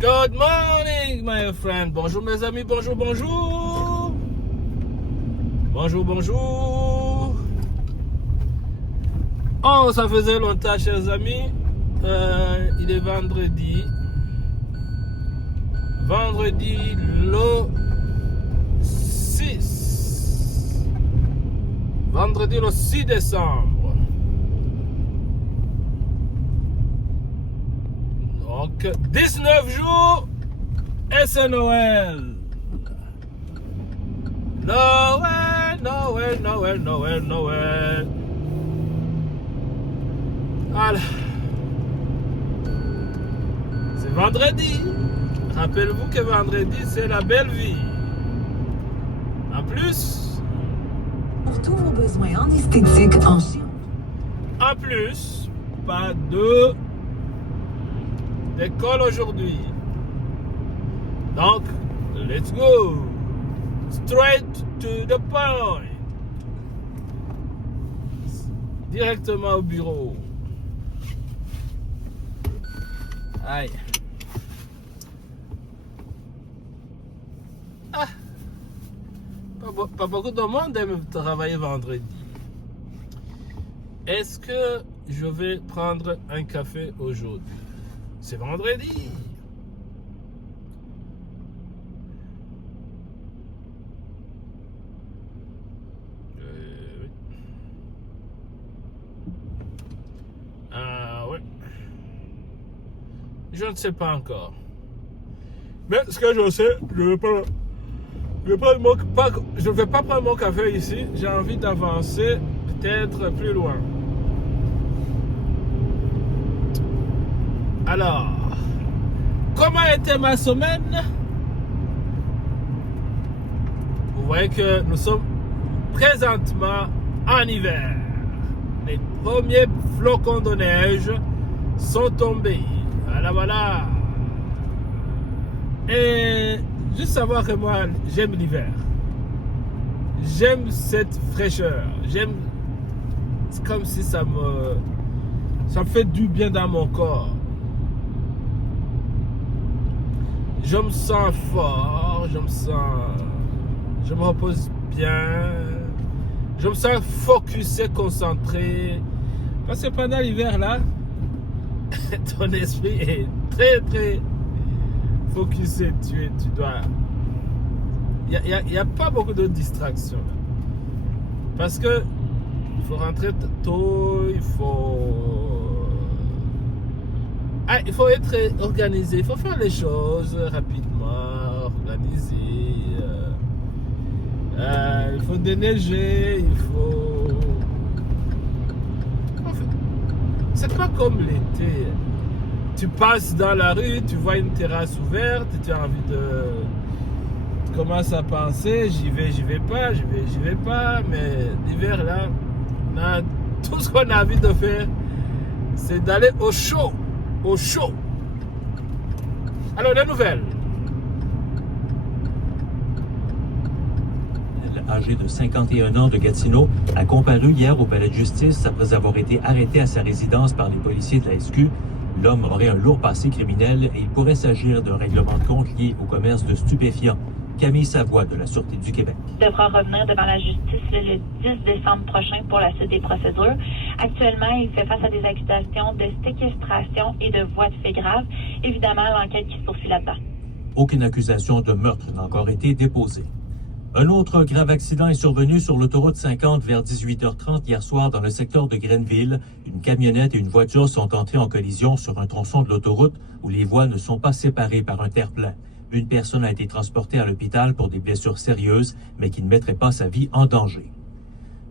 Good morning, my friend. Bonjour, mes amis. Bonjour, bonjour. Bonjour, bonjour. Oh, ça faisait longtemps, chers amis. Il est vendredi. Vendredi le 6. Vendredi le 6 décembre. Donc, 19 jours et c'est Noël. Noël, Noël, Noël, Noël, Noël. Voilà. C'est vendredi. Rappelez-vous que vendredi, c'est la belle vie. En plus, pour tous vos besoins en esthétique, en plus, pas de d'école aujourd'hui. Donc, let's go. Straight to the point. Directement au bureau. Aïe. Ah. Pas beaucoup de monde aime travailler vendredi. Est-ce que je vais prendre un café aujourd'hui? C'est vendredi. Oui. Ah ouais. Je ne sais pas encore. Mais ce que je sais, je ne vais pas prendre mon café ici. J'ai envie d'avancer peut-être plus loin. Alors, comment était ma semaine? Vous voyez que nous sommes présentement en hiver. Les premiers flocons de neige sont tombés. Voilà, voilà. Et juste savoir que moi, j'aime l'hiver. J'aime cette fraîcheur. C'est comme si ça me fait du bien dans mon corps. Je me sens fort, je me repose bien, je me sens focusé, concentré. Parce que pendant l'hiver là, ton esprit est très très focusé. Tu dois. Il n'y a pas beaucoup de distractions là. Parce que il faut rentrer tôt, il faut être organisé, il faut faire les choses rapidement, organiser. Il faut déneiger, il faut. En fait, c'est pas comme l'été. Tu passes dans la rue, tu vois une terrasse ouverte, tu as envie de. Tu commences à penser, j'y vais pas, mais l'hiver là, tout ce qu'on a envie de faire, c'est d'aller au chaud. Au chaud. Alors, la nouvelle. Âgé de 51 ans de Gatineau, a comparu hier au palais de justice après avoir été arrêté à sa résidence par les policiers de la SQ. L'homme aurait un lourd passé criminel et il pourrait s'agir d'un règlement de compte lié au commerce de stupéfiants. Camille Savoie de la Sûreté du Québec. Il devra revenir devant la justice le 10 décembre prochain pour la suite des procédures. Actuellement, il fait face à des accusations de séquestration et de voies de fait grave. Évidemment, l'enquête qui se poursuit là-dedans. Aucune accusation de meurtre n'a encore été déposée. Un autre grave accident est survenu sur l'autoroute 50 vers 18h30 hier soir dans le secteur de Grenville. Une camionnette et une voiture sont entrées en collision sur un tronçon de l'autoroute où les voies ne sont pas séparées par un terre-plein. Une personne a été transportée à l'hôpital pour des blessures sérieuses, mais qui ne mettrait pas sa vie en danger.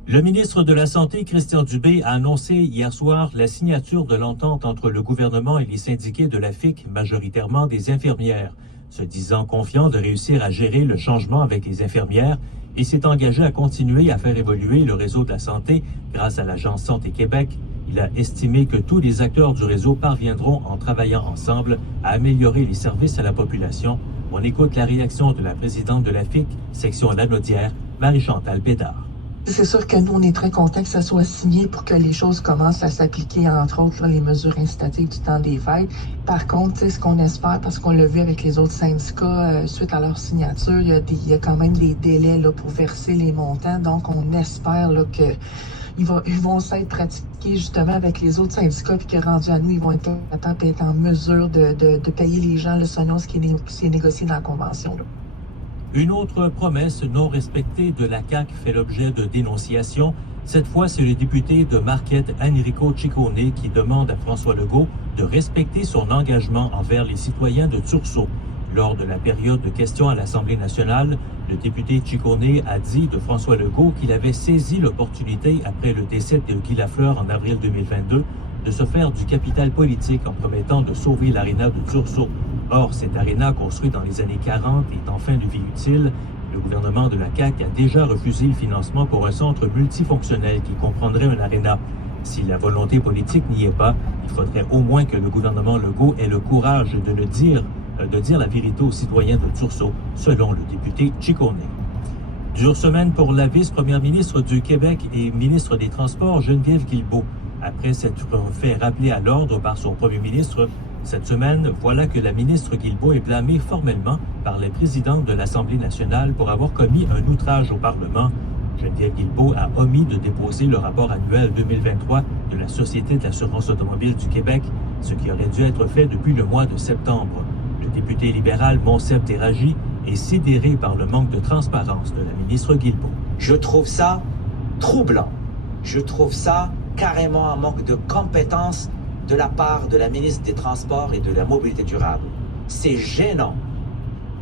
Le ministre de la Santé, Christian Dubé, a annoncé hier soir la signature de l'entente entre le gouvernement et les syndiqués de la FIC, majoritairement des infirmières, se disant confiant de réussir à gérer le changement avec les infirmières et s'est engagé à continuer à faire évoluer le réseau de la santé grâce à l'Agence Santé Québec. Il a estimé que tous les acteurs du réseau parviendront, en travaillant ensemble, à améliorer les services à la population. On écoute la réaction de la présidente de la FIC, section Lanaudière, Marie-Chantal Bédard. C'est sûr que nous, on est très contents que ça soit signé pour que les choses commencent à s'appliquer, entre autres, là, les mesures incitatives du temps des fêtes. Par contre, ce qu'on espère, parce qu'on l'a vu avec les autres syndicats, suite à leur signature, il y a quand même des délais là, pour verser les montants. Donc, on espère là, que ils vont s'être pratiqués justement avec les autres syndicats, puis que rendu à nous, ils vont être capables d'être en mesure de payer les gens selon ce qui est négocié dans la convention. Là. Une autre promesse non respectée de la CAQ fait l'objet de dénonciations. Cette fois, c'est le député de Marquette, Enrico Ciccone, qui demande à François Legault de respecter son engagement envers les citoyens de Tursault. Lors de la période de questions à l'Assemblée nationale, le député Ciccone a dit de François Legault qu'il avait saisi l'opportunité, après le décès de Guy Lafleur en avril 2022, de se faire du capital politique en promettant de sauver l'aréna de Tursault. Or, cette aréna construite dans les années 40 est en fin de vie utile. Le gouvernement de la CAQ a déjà refusé le financement pour un centre multifonctionnel qui comprendrait un aréna. Si la volonté politique n'y est pas, il faudrait au moins que le gouvernement Legault ait le courage de dire la vérité aux citoyens de Tursault, selon le député Ciccone. Dure semaine pour la vice-première ministre du Québec et ministre des Transports, Geneviève Guilbeault. Après s'être fait rappeler à l'ordre par son premier ministre, cette semaine, voilà que la ministre Guilbeault est blâmée formellement par les présidents de l'Assemblée nationale pour avoir commis un outrage au Parlement. Geneviève Guilbeault a omis de déposer le rapport annuel 2023 de la Société de l'assurance automobile du Québec, ce qui aurait dû être fait depuis le mois de septembre. Le député libéral Monsef Déragi est sidéré par le manque de transparence de la ministre Guilbeault. Je trouve ça troublant. Je trouve ça carrément un manque de compétence de la part de la ministre des Transports et de la Mobilité durable. C'est gênant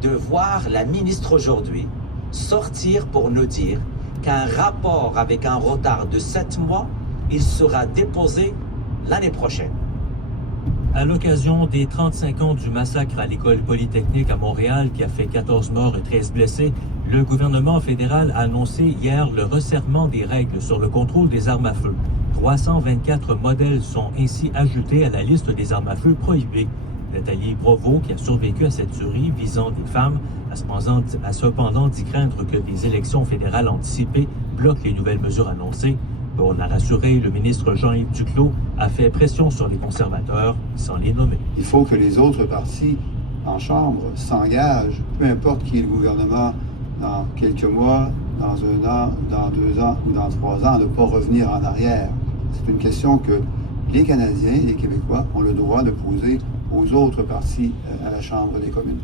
de voir la ministre aujourd'hui sortir pour nous dire qu'un rapport avec un retard de 7 mois, il sera déposé l'année prochaine. À l'occasion des 35 ans du massacre à l'école polytechnique à Montréal qui a fait 14 morts et 13 blessés, le gouvernement fédéral a annoncé hier le resserrement des règles sur le contrôle des armes à feu. 324 modèles sont ainsi ajoutés à la liste des armes à feu prohibées. Nathalie Provost, qui a survécu à cette tuerie visant des femmes, a cependant dit craindre que des élections fédérales anticipées bloquent les nouvelles mesures annoncées. Pour la rassurer, le ministre Jean-Yves Duclos a fait pression sur les conservateurs, sans les nommer. Il faut que les autres partis en Chambre s'engagent, peu importe qui est le gouvernement, dans quelques mois, dans 1 an, dans 2 ans ou dans 3 ans, de ne pas revenir en arrière. C'est une question que les Canadiens et les Québécois ont le droit de poser aux autres partis à la Chambre des communes.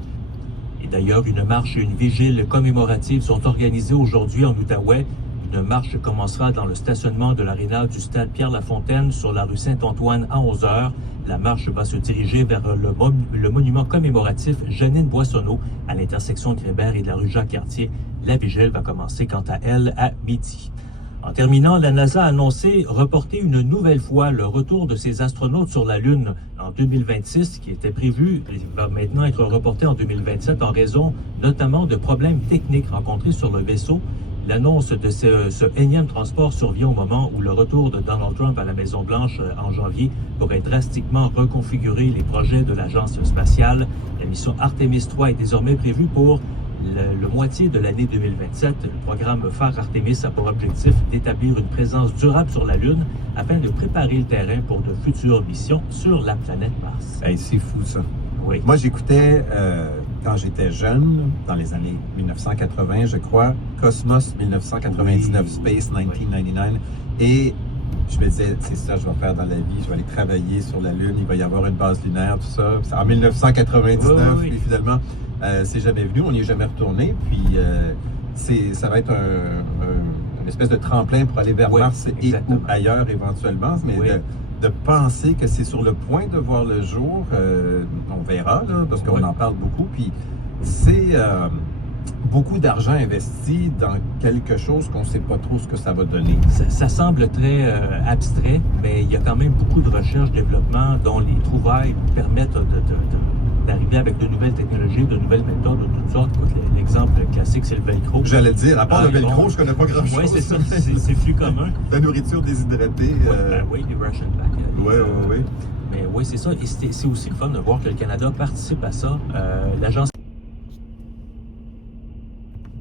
Et d'ailleurs, une marche et une vigile commémorative sont organisées aujourd'hui en Outaouais. Une marche commencera dans le stationnement de l'aréna du stade Pierre-Lafontaine sur la rue Saint-Antoine à 11h. La marche va se diriger vers le monument commémoratif Jeannine Boissonneau à l'intersection de Grébert et de la rue Jacques-Cartier. La vigile va commencer quant à elle à midi. En terminant, la NASA a annoncé reporter une nouvelle fois le retour de ses astronautes sur la Lune en 2026, qui était prévu, va maintenant être reporté en 2027 en raison notamment de problèmes techniques rencontrés sur le vaisseau. L'annonce de ce énième transport survient au moment où le retour de Donald Trump à la Maison-Blanche en janvier pourrait drastiquement reconfigurer les projets de l'agence spatiale. La mission Artemis 3 est désormais prévue pour le moitié de l'année 2027. Le programme phare Artemis a pour objectif d'établir une présence durable sur la Lune afin de préparer le terrain pour de futures missions sur la planète Mars. Hey, c'est fou ça. Oui. Moi, j'écoutais, quand j'étais jeune, dans les années 1980, je crois, Cosmos 1999, Space 1999, et je me disais, c'est ça que je vais faire dans la vie, je vais aller travailler sur la Lune, il va y avoir une base lunaire, tout ça. C'est en 1999, puis finalement, c'est jamais venu, on n'y est jamais retourné, puis ça va être une espèce de tremplin pour aller vers Mars et ou ailleurs éventuellement, mais de penser que c'est sur le point de voir le jour, on verra, là, parce qu'on en parle beaucoup, puis c'est beaucoup d'argent investi dans quelque chose qu'on ne sait pas trop ce que ça va donner. Ça semble très abstrait, mais il y a quand même beaucoup de recherche, développement, dont les trouvailles permettent d'arriver avec de nouvelles technologies, de nouvelles méthodes de toutes sortes. L'exemple classique, c'est le velcro. J'allais dire, à part le velcro, je connais pas grand-chose. Oui, c'est ça, c'est plus commun. La nourriture déshydratée. Oui, les Russian Pack. Oui. Mais oui, c'est ça. Et c'est aussi le fun de voir que le Canada participe à ça. L'agence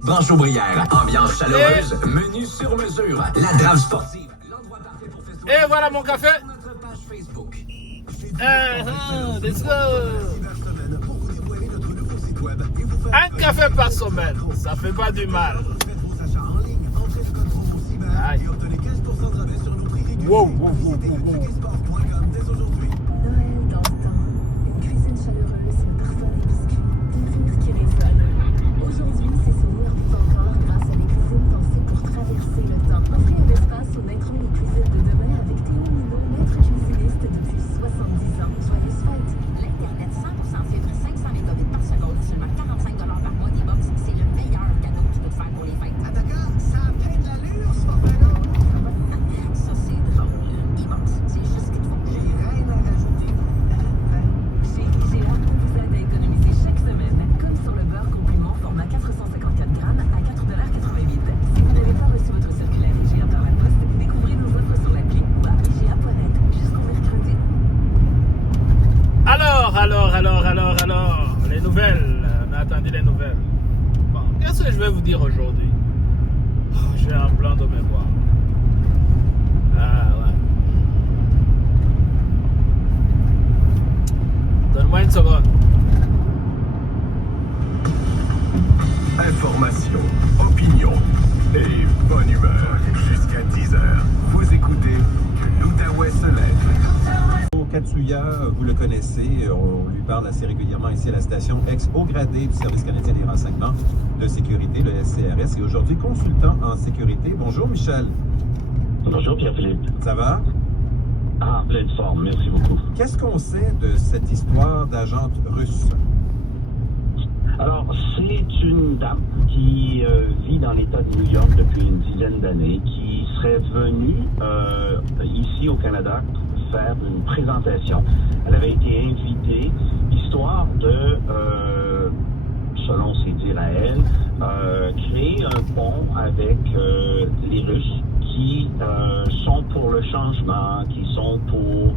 Branche-Aubrière, ambiance chaleureuse, menu sur mesure, la drave sportive, l'endroit parfait pour fester. Et voilà mon café. Notre page Facebook. Let's go. Un café par semaine, ça fait pas du mal. Aïe. Wow, wow, wow, wow, wow. Noël dans le temps. Une cuisine chaleureuse, une parfum des biscuits, des rires qui résonnent. Aujourd'hui, ces souvenirs vivent encore grâce à des cuisines pensées pour traverser le temps. Offrez un espace aux naîtront les cuisines de demain avec Théo Minot, maître cuisiniste depuis 70 ans. Joyeuses fêtes! L'Internet 100% fibre 500 mégabits par seconde, seulement 45 $ par mois d'e-box. C'est le meilleur cadeau que tu peux te faire pour les fêtes. Ah d'accord, ça a peine de l'allure, ce forfait-là. Ça, c'est drôle. E-box, c'est juste ce qu'il te faut. J'ai rien à rajouter. Chez IGA, on vous aide à économiser chaque semaine, comme sur le beurre comprimant format 454 grammes à 4,88 $. Si vous n'avez pas reçu votre circulaire IGA par la poste, découvrez nos offres sur l'appli ou à IGA.net jusqu'au mercredi. Alors, les nouvelles. On a attendu les nouvelles. Bon, qu'est-ce que je vais vous dire aujourd'hui? J'ai un blanc de mémoire. Ah ouais. Donne-moi une seconde. Information, opinion et bonne humeur. Jusqu'à 10h, vous écoutez L'Outaouais se lève. Katsuya, vous le connaissez, on lui parle assez régulièrement ici à la station, ex-haut gradé du Service canadien des renseignements de sécurité, le SCRS, et aujourd'hui consultant en sécurité. Bonjour Michel. Bonjour Pierre-Philippe. Ça va? Ah, pleine forme, merci beaucoup. Qu'est-ce qu'on sait de cette histoire d'agente russe? Alors, c'est une dame qui vit dans l'État de New York depuis une dizaine d'années, qui serait venue ici au Canada faire une présentation. Elle avait été invitée, histoire de, selon ses dires à elle, créer un pont avec les Russes qui sont pour le changement, qui sont pour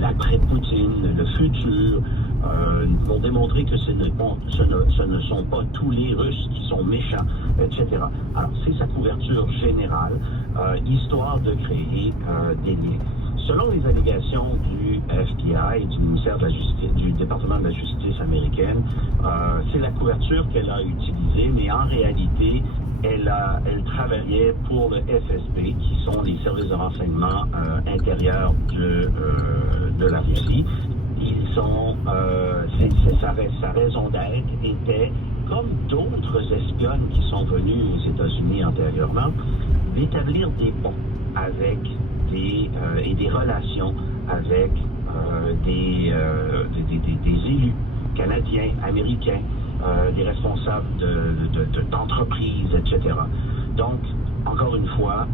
l'après-Poutine, le futur, pour démontrer que ce ne sont pas tous les Russes qui sont méchants, etc. Alors, c'est sa couverture générale, histoire de créer des liens. Selon les allégations du FBI et du ministère de la Justice, du département de la Justice américaine, c'est la couverture qu'elle a utilisée, mais en réalité, elle travaillait pour le FSB, qui sont les services de renseignement intérieurs de la Russie. Ils sont, sa raison d'être était, comme d'autres espionnes qui sont venues aux États-Unis antérieurement, d'établir des ponts avec et des relations avec des élus canadiens, américains, des responsables d'entreprises, etc. Donc, encore une fois,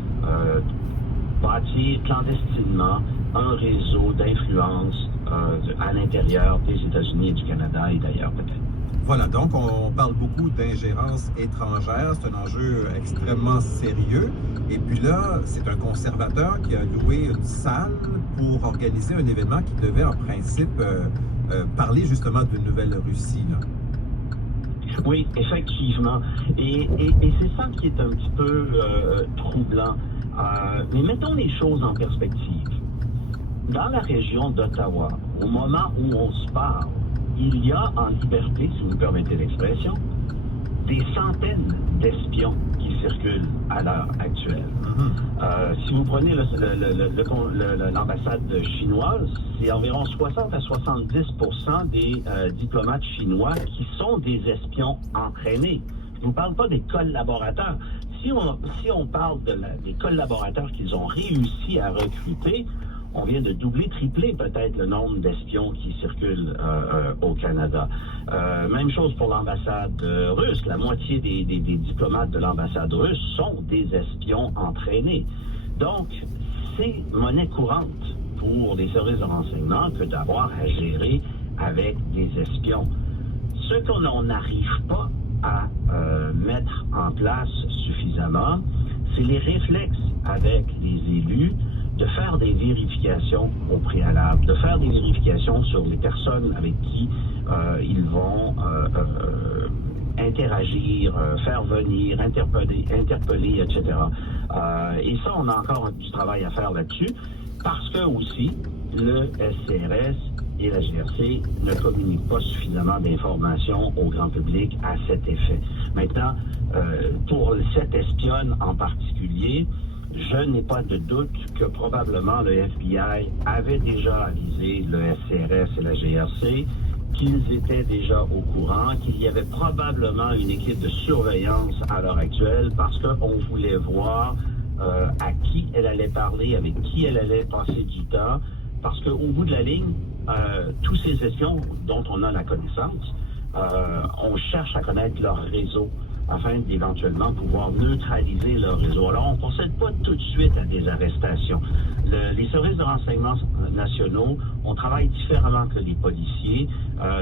bâtir clandestinement un réseau d'influence à l'intérieur des États-Unis et du Canada et d'ailleurs peut-être. Voilà, donc on parle beaucoup d'ingérence étrangère, c'est un enjeu extrêmement sérieux. Et puis là, c'est un conservateur qui a loué une salle pour organiser un événement qui devait en principe parler justement de Nouvelle-Russie. Oui, effectivement. Et c'est ça qui est un petit peu troublant. Mais mettons les choses en perspective. Dans la région d'Ottawa, au moment où on se parle, il y a en liberté, si vous me permettez l'expression, des centaines d'espions qui circulent à l'heure actuelle. Si vous prenez l'ambassade chinoise, c'est environ 60 à 70% des diplomates chinois qui sont des espions entraînés. Je ne vous parle pas des collaborateurs. Si on parle des collaborateurs qu'ils ont réussi à recruter, on vient de doubler, tripler peut-être le nombre d'espions qui circulent au Canada. Même chose pour l'ambassade russe. La moitié des diplomates de l'ambassade russe sont des espions entraînés. Donc, c'est monnaie courante pour les services de renseignement que d'avoir à gérer avec des espions. Ce qu'on n'arrive pas à mettre en place suffisamment, c'est les réflexes avec les élus de faire des vérifications au préalable, de faire des vérifications sur les personnes avec qui ils vont interagir, faire venir, interpeller, etc. Et ça, on a encore du travail à faire là-dessus, parce que aussi, le SCRS et la GRC ne communiquent pas suffisamment d'informations au grand public à cet effet. Maintenant, pour cette espionne en particulier, je n'ai pas de doute que probablement le FBI avait déjà avisé le SCRS et la GRC, qu'ils étaient déjà au courant, qu'il y avait probablement une équipe de surveillance à l'heure actuelle parce qu'on voulait voir à qui elle allait parler, avec qui elle allait passer du temps, parce qu'au bout de la ligne, tous ces espions dont on a la connaissance, on cherche à connaître leur réseau afin d'éventuellement pouvoir neutraliser leur réseau. Alors, on ne procède pas tout de suite à des arrestations. Les services de renseignement nationaux, on travaille différemment que les policiers.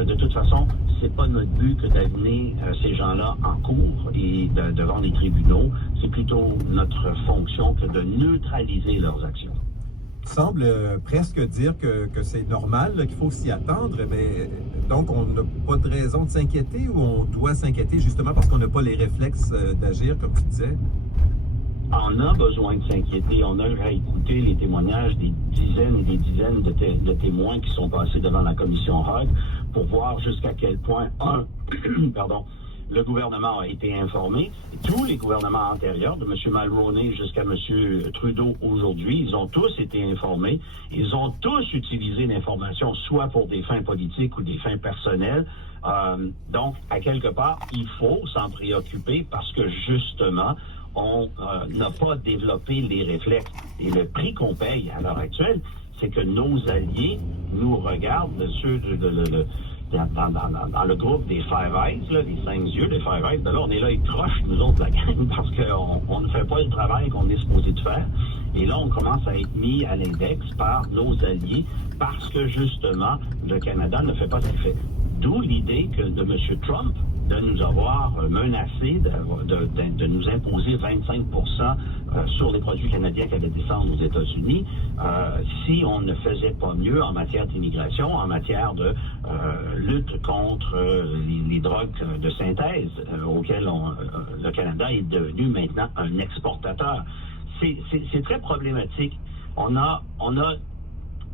De toute façon, c'est pas notre but que d'amener ces gens-là en cours et devant les tribunaux. C'est plutôt notre fonction que de neutraliser leurs actions. Semble presque dire que c'est normal, qu'il faut s'y attendre, mais donc on n'a pas de raison de s'inquiéter ou on doit s'inquiéter justement parce qu'on n'a pas les réflexes d'agir, comme tu disais? On a besoin de s'inquiéter. On a réécouté les témoignages des dizaines et des dizaines de témoins qui sont passés devant la commission Hogg pour voir jusqu'à quel point, le gouvernement a été informé. Tous les gouvernements antérieurs, de M. Mulroney jusqu'à M. Trudeau aujourd'hui, ils ont tous été informés. Ils ont tous utilisé l'information, soit pour des fins politiques ou des fins personnelles. Donc, à quelque part, il faut s'en préoccuper parce que, justement, on n'a pas développé les réflexes. Et le prix qu'on paye à l'heure actuelle, c'est que nos alliés nous regardent, ceux dans le groupe des Five Eyes, là, les 5 yeux, les Five Eyes, là, on est là, ils crochent, nous autres, la gang, parce qu'on ne fait pas le travail qu'on est supposé de faire. Et là, on commence à être mis à l'index par nos alliés, parce que, justement, le Canada ne fait pas ce qu'il fait. D'où l'idée que de M. Trump de nous avoir menacé de nous imposer 25% sur les produits canadiens qui allaient descendre aux États-Unis si on ne faisait pas mieux en matière d'immigration, en matière de lutte contre les drogues de synthèse auxquelles le Canada est devenu maintenant un exportateur. C'est très problématique. On a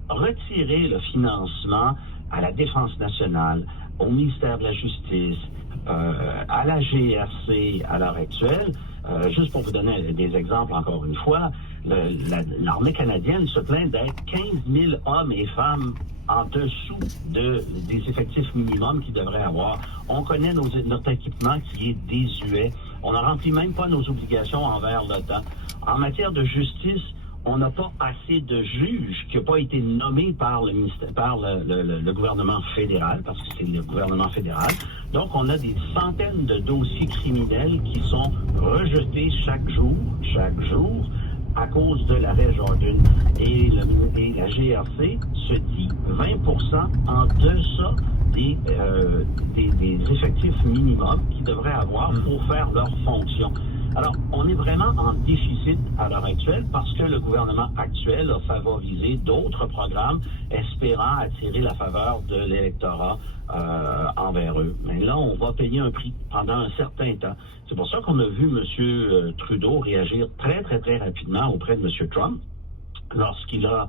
retiré le financement à la Défense nationale, au ministère de la Justice, à la GRC à l'heure actuelle. Juste pour vous donner des exemples encore une fois, l'armée canadienne se plaint d'être 15 000 hommes et femmes en dessous des effectifs minimums qu'ils devraient avoir. On connaît notre équipement qui est désuet. On ne remplit même pas nos obligations envers l'OTAN. En matière de justice, on n'a pas assez de juges qui n'ont pas été nommés par le gouvernement fédéral, parce que c'est le gouvernement fédéral. Donc, on a des centaines de dossiers criminels qui sont rejetés chaque jour, à cause de l'arrêt Jordan. Et la GRC se dit 20% en deçà des effectifs minimums qu'ils devraient avoir pour faire leur fonction. Alors, on est vraiment en déficit à l'heure actuelle parce que le gouvernement actuel a favorisé d'autres programmes espérant attirer la faveur de l'électorat envers eux. Mais là, on va payer un prix pendant un certain temps. C'est pour ça qu'on a vu M. Trudeau réagir très, très, très rapidement auprès de M. Trump lorsqu'il a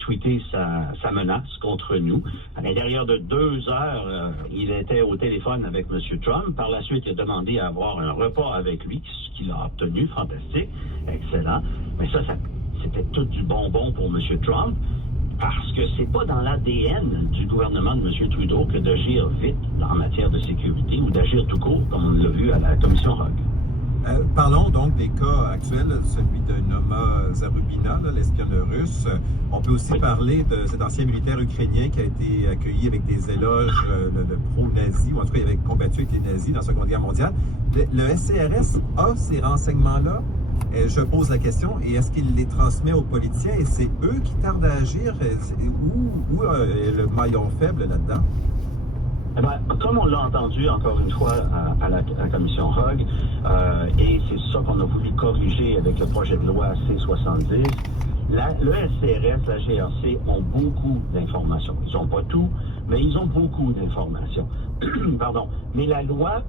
tweeté sa menace contre nous. À l'intérieur de 2 heures, il était au téléphone avec M. Trump. Par la suite, il a demandé à avoir un repas avec lui, ce qu'il a obtenu. Fantastique, excellent. Mais ça c'était tout du bonbon pour M. Trump, parce que c'est pas dans l'ADN du gouvernement de M. Trudeau que d'agir vite en matière de sécurité ou d'agir tout court, comme on l'a vu à la commission Hogg. Parlons donc des cas actuels, celui de Noma Zarubina, l'espionne russe. On peut aussi parler de cet ancien militaire ukrainien qui a été accueilli avec des éloges de pro-nazis, ou en tout cas il avait combattu avec les nazis dans la Seconde Guerre mondiale. Le SCRS a ces renseignements-là. Je pose la question, et est-ce qu'il les transmet aux politiciens et c'est eux qui tardent à agir? Où est le maillon faible là-dedans? Eh bien, comme on l'a entendu encore une fois à la commission Hogg, et c'est ça qu'on a voulu corriger avec le projet de loi C-70, le SCRS, la GRC ont beaucoup d'informations. Ils n'ont pas tout, mais ils ont beaucoup d'informations. Pardon. Mais la loi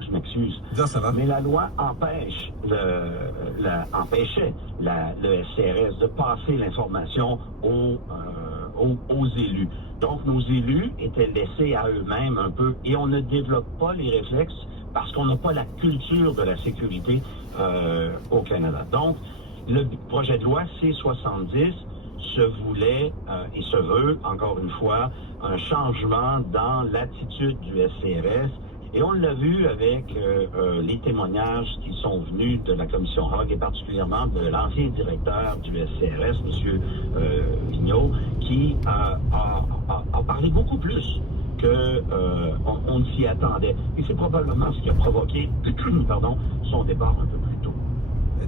Je m'excuse. Non, ça va. Mais la loi empêchait le SCRS de passer l'information aux élus. Donc, nos élus étaient laissés à eux-mêmes un peu et on ne développe pas les réflexes parce qu'on n'a pas la culture de la sécurité au Canada. Donc, le projet de loi C-70 se voulait et se veut, encore une fois, un changement dans l'attitude du SCRS. Et on l'a vu avec les témoignages qui sont venus de la commission Hogg et particulièrement de l'ancien directeur du SCRS, M. Vigneault, qui a parlé beaucoup plus qu'on ne s'y attendait. Et c'est probablement ce qui a provoqué son départ un peu plus tôt.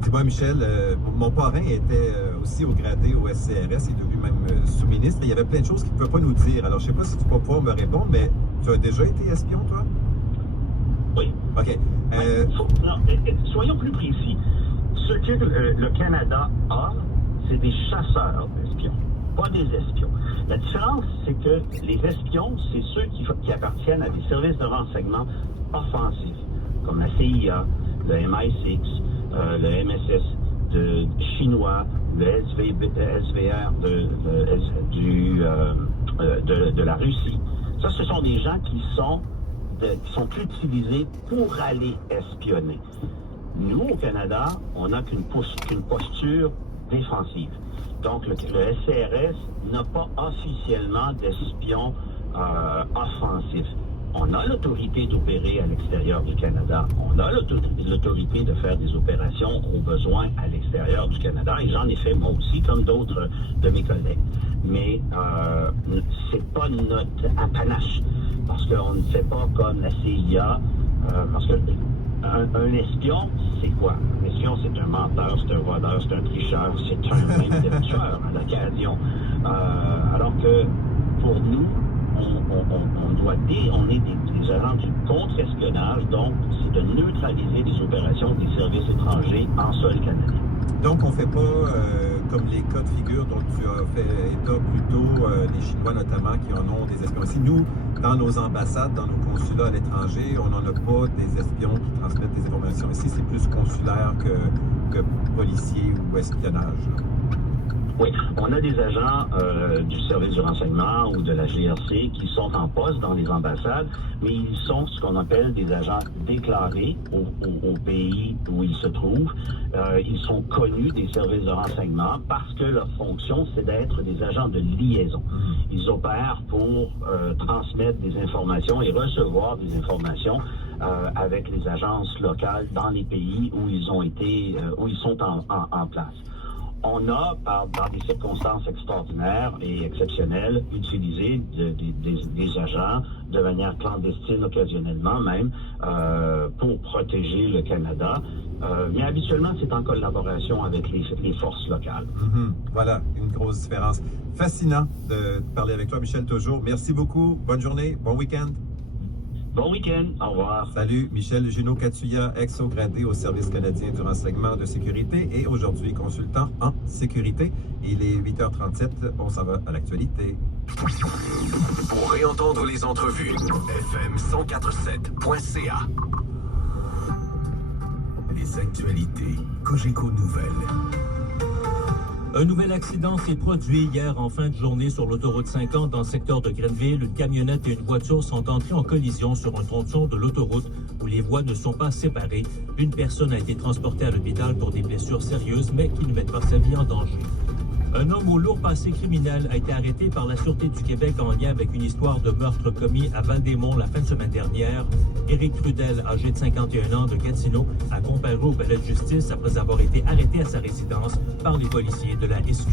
Dis-moi, Michel, mon parrain était aussi au gradé au SCRS, il est devenu même sous-ministre. Il y avait plein de choses qu'il ne pouvait pas nous dire. Alors, je ne sais pas si tu vas pouvoir me répondre, mais tu as déjà été espion, toi? Oui. OK. Soyons plus précis. Ce que le Canada a, c'est des chasseurs d'espions, pas des espions. La différence, c'est que les espions, c'est ceux qui appartiennent à des services de renseignement offensifs, comme la CIA, le MI6, le MSS chinois, le SVR de la Russie. Ça, ce sont des gens qui sont utilisés pour aller espionner. Nous, au Canada, on n'a qu'une posture défensive. Donc, le SCRS n'a pas officiellement d'espions offensifs. On a l'autorité d'opérer à l'extérieur du Canada. On a l'autorité de faire des opérations au besoin à l'extérieur du Canada. Et j'en ai fait moi aussi, comme d'autres de mes collègues. Mais c'est pas notre apanache. Parce qu'on ne fait pas comme la CIA. Parce que un espion, c'est quoi? Un espion, c'est un menteur, c'est un voleur, c'est un tricheur, c'est même tueur à l'occasion. Alors que pour nous, on est des agents du contre-espionnage, donc c'est de neutraliser les opérations des services étrangers en sol canadien. Donc, on ne fait pas comme les cas de figure dont tu as fait état plus tôt, les Chinois notamment, qui en ont des espions ici. Nous, dans nos ambassades, dans nos consulats à l'étranger, on n'en a pas des espions qui transmettent des informations. Ici, c'est plus consulaire que policier ou espionnage. Oui, on a des agents du service du renseignement ou de la GRC qui sont en poste dans les ambassades, mais ils sont ce qu'on appelle des agents déclarés au pays où ils se trouvent. Ils sont connus des services de renseignement parce que leur fonction, c'est d'être des agents de liaison. Ils opèrent pour transmettre des informations et recevoir des informations avec les agences locales dans les pays où ils ont été, où ils sont en place. On a, dans des circonstances extraordinaires et exceptionnelles, utilisé des agents de manière clandestine, occasionnellement même, pour protéger le Canada. Mais habituellement, c'est en collaboration avec les forces locales. Voilà, une grosse différence. Fascinant de parler avec toi, Michel, toujours. Merci beaucoup. Bonne journée. Bon week-end. Bon week-end. Au revoir. Salut, Michel Junot-Katsuya, ex-gradé au Service canadien du renseignement de sécurité et aujourd'hui consultant en sécurité. Il est 8h37. On s'en va à l'actualité. Pour réentendre les entrevues, fm1047.ca. Les actualités Cogeco Nouvelles. Un nouvel accident s'est produit hier en fin de journée sur l'autoroute 50 dans le secteur de Grenville. Une camionnette et une voiture sont entrées en collision sur un tronçon de l'autoroute où les voies ne sont pas séparées. Une personne a été transportée à l'hôpital pour des blessures sérieuses, mais qui ne mettent pas sa vie en danger. Un homme au lourd passé criminel a été arrêté par la Sûreté du Québec en lien avec une histoire de meurtre commis à Val-des-Monts la fin de semaine dernière. Éric Trudel, âgé de 51 ans de Gatineau, a comparé au palais de justice après avoir été arrêté à sa résidence par les policiers de la SQ.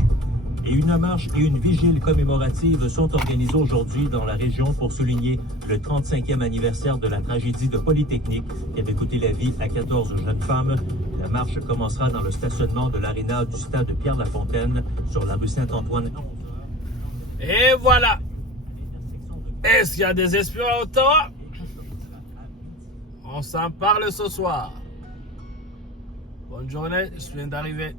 Et une marche et une vigile commémorative sont organisées aujourd'hui dans la région pour souligner le 35e anniversaire de la tragédie de Polytechnique qui avait coûté la vie à 14 jeunes femmes. La marche commencera dans le stationnement de l'aréna du stade Pierre-Lafontaine sur la rue Saint-Antoine. Et voilà. Est-ce qu'il y a des espions à Ottawa? On s'en parle ce soir. Bonne journée, je viens d'arriver.